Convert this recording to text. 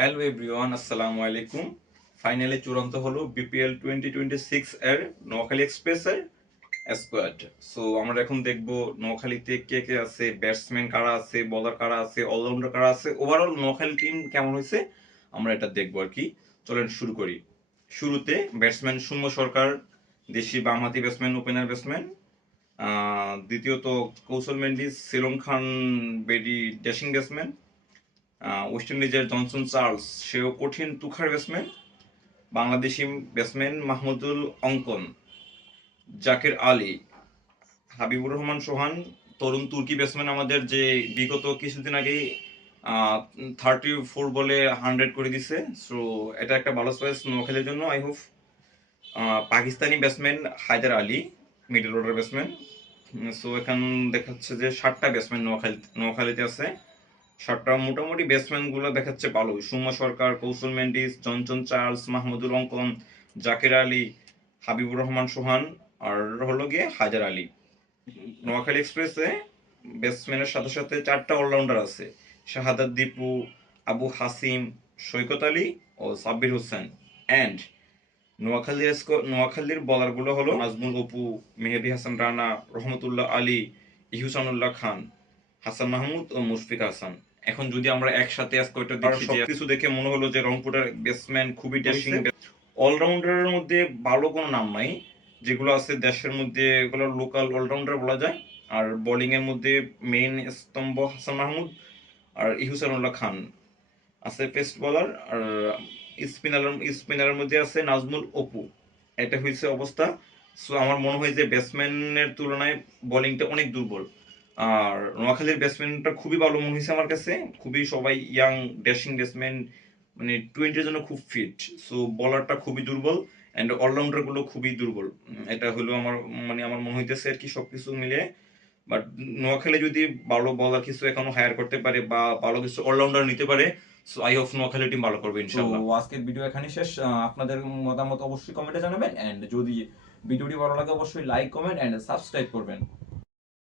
Hello everyone, আসসালামু আলাইকুম। Finally চূড়ান্ত হলো বিপিএল 2026 এর নোয়াখালী এক্সপ্রেসের স্কোয়াড। সো আমরা এখন দেখব নোয়াখালীতে কে কে আছে, ব্যাটসম্যান কারা আছে, বোলার কারা আছে, অলরাউন্ডার কারা আছে, ওভারঅল নোয়াখালী টিম কেমন হয়েছে আমরা এটা দেখবো আর কি। চলেন শুরু করি। শুরুতে ব্যাটসম্যান সৌম্য সরকার, দেশি বামহাতি ব্যাটসম্যান, ওপেনার ব্যাটসম্যান। দ্বিতীয়ত কৌশল মেন্ডিস, সেলম খান বেডি ড্যাশিং ব্যাটসম্যান। ওয়েস্ট ইন্ডিজের জনসন চার্লস, সেও কঠিন তুখার ব্যাটসম্যান। বাংলাদেশি ব্যাটসম্যান মাহমুদুল অঙ্কন, জাকের আলী, হাবিবুর রহমান সোহান, তরুণ তুর্কি ব্যাটসম্যান আমাদের, যে বিগত কিছুদিন আগেই 34 বলে 100 করে দিছে। সো এটা একটা ভালো চয়েস নোয়াখালীর জন্য, I hope. Pakistani batsman Haider Ali, middle order batsman. So এখন দেখাচ্ছে যে 7টা ব্যাটসম্যান নোয়াখালীতে আছে। 7টা মোটামুটি ব্যাটসম্যান গুলো দেখাচ্ছে ভালো। সৌম্য সরকার, কৌশল মেন্ডিস, জনসন চার্লস, মাহমুদুল অঙ্কন, জাকের আলী, হাবিবুর রহমান সোহান, আর হলো গিয়ে হায়দার আলী। নোয়াখালী এক্সপ্রেসে ব্যাটসম্যানের সাথে সাথে 4টা অলরাউন্ডার আছে। শাহাদাত দীপু, আবু হাসিম, সৈকত আলী ও সাব্বির হোসেন। অ্যান্ড নোয়াখালীর বলারগুলো হলো নাজমুল অপু, মেহেদী হাসান রানা, রহমতুল্লাহ আলী, ইহসানুল্লাহ খান, হাসান মাহমুদ ও মুশফিক হাসান। এখন যদি আমরা একসাথে স্কোরটা দেখি, সবকিছু দেখে মনে হলো যে রংপুরের ব্যাটসম্যান খুবই ড্যাশিং। অলরাউন্ডারের মধ্যে ভালো কোনো নাম নাই, যেগুলো আছে দেশের মধ্যে এগুলো লোকাল অলরাউন্ডার বলা যায়। আর বোলিং এর মধ্যে মেইন স্তম্ভ হাসান মাহমুদ আর ইহসানুল্লাহ খান আছে পেস্ট বোলার। আর স্পিনারের মধ্যে আছে নাজমুল অপু। এটা হয়েছে অবস্থা। সো আমার মনে হয় যে ব্যাটসম্যানের তুলনায় বোলিংটা অনেক দুর্বল। আর নোয়াখালীর ব্যাটসম্যানটা খুবই ভালো মনে হয়েছে আমার কাছে। খুবই সবাই ইয়াং ড্যাশিং ব্যাটসম্যান, মানে টোয়েন্টির জন্য খুব ফিট। সো বলারটা খুবই দুর্বল অ্যান্ড অলরাউন্ডার গুলো খুবই দুর্বল। এটা হলো আমার, মানে আমার মনে হইতেছে আর কি সবকিছু মিলে। বাট নোয়াখালী যদি ভালো বলার কিছু এখনো হায়ার করতে পারে বা ভালো কিছু অলরাউন্ডার নিতে পারে, so I hope Noakhali team ভালো করবে ইনশাআল্লাহ। তো আজকের ভিডিও এখানে শেষ। আপনাদের মতামত অবশ্যই কমেন্টে জানাবেন, এন্ড যদি ভিডিওটি ভালো লাগে অবশ্যই লাইক, কমেন্ট এন্ড সাবস্ক্রাইব করবেন।